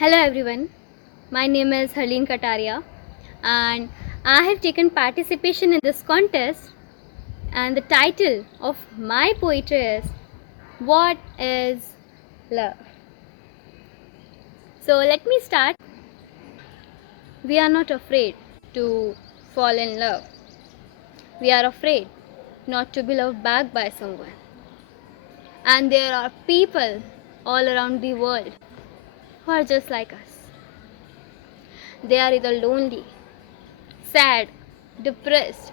Hello everyone, my name is Harleen Kataria and I have taken participation in this contest, and the title of my poetry is What is Love? So let me start. We are not afraid to fall in love. We are afraid not to be loved back by someone. And there are people all around the world who are just like us. They are either lonely, sad, depressed,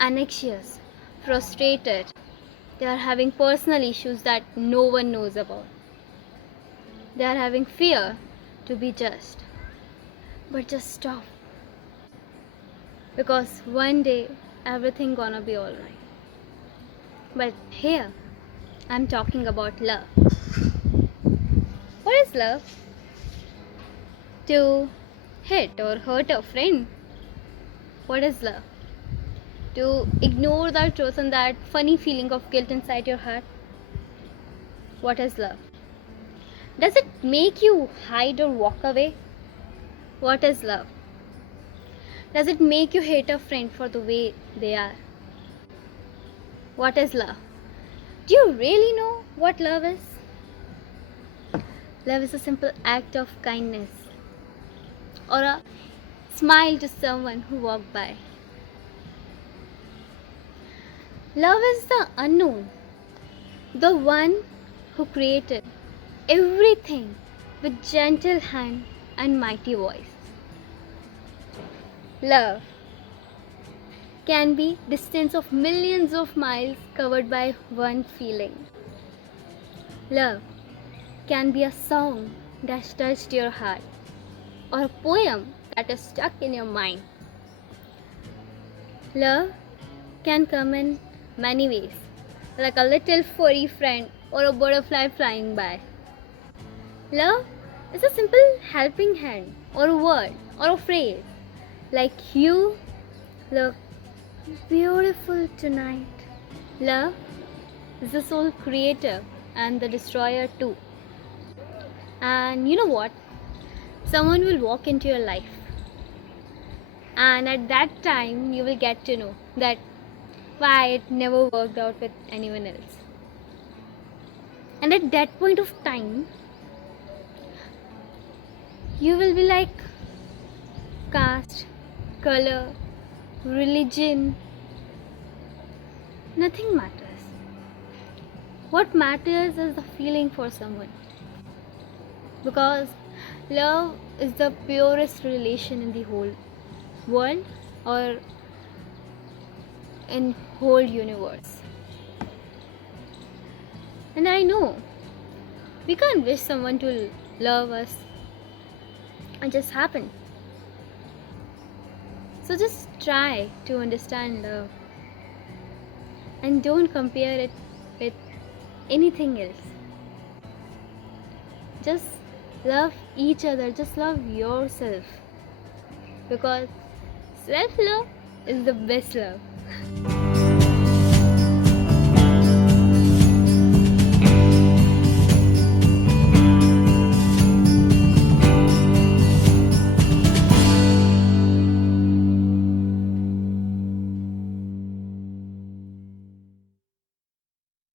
anxious, frustrated. They are having personal issues that no one knows about. They are having fear to be judged. But just stop. Because one day everything gonna be alright. But here I'm talking about love. What is love? To hit or hurt a friend. What is love? To ignore that truth and that funny feeling of guilt inside your heart. What is love? Does it make you hide or walk away? What is love? Does it make you hate a friend for the way they are? What is love? Do you really know what love is? Love is a simple act of kindness or a smile to someone who walked by. Love is the unknown, the one who created everything with gentle hand and mighty voice. Love can be distance of millions of miles covered by one feeling. Love can be a song that touched your heart or a poem that is stuck in your mind. Love can come in many ways, like a little furry friend or a butterfly flying by. Love is a simple helping hand or a word or a phrase like you look beautiful tonight. Love is the sole creator and the destroyer too. And you know what? Someone will walk into your life, and at that time, you will get to know that why it never worked out with anyone else. And at that point of time, you will be like caste, color, religion, nothing matters. What matters is the feeling for someone, because love is the purest relation in the whole world or in whole universe. And I know we can't wish someone to love us. It just happened. So just try to understand love and don't compare it with anything else. Just love each other, just love yourself, because self love is the best love.